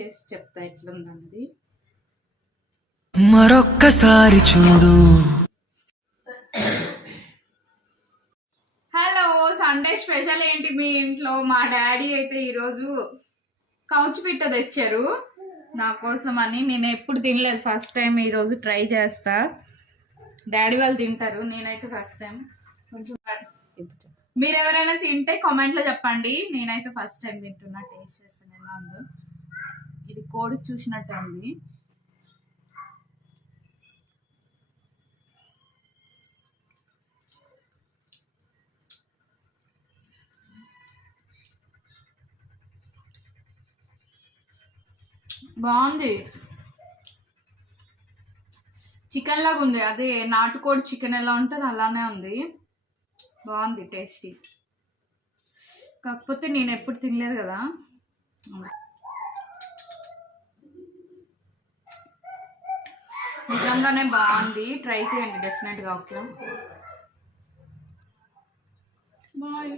చేసి చెప్తా ఎట్లుందన్నది. మరొక్కసారి చూడు. హలో సండే స్పెషల్ ఏంటి మీ ఇంట్లో? మా డాడీ అయితే ఈరోజు కౌచ్ పిట్ట తెచ్చారు. నా కోసం అని నేను ఎప్పుడు తినలేదు. ఫస్ట్ టైం ఈరోజు ట్రై చేస్తా. డాడీ వాళ్ళు తింటారు నేనైతే ఫస్ట్ టైం. కొంచెం మీరు ఎవరైనా తింటే కామెంట్లో చెప్పండి. నేనైతే ఫస్ట్ టైం తింటున్నా టేస్ట్ చేస్తాను ఎలా ఉందో ఇది కోడి చూసినట్టు ఉంది బాగుంది. చికెన్ లాగా ఉంది. అదే నాటుకోడి చికెన్ ఎలా ఉంటుంది అలానే ఉంది. బాగుంది టేస్టీ. కాకపోతే నేను ఎప్పుడు తినలేదు కదా. నిజంగానే బాగుంది. ట్రై చేయండి డెఫినెట్గా ఓకే. బాయ్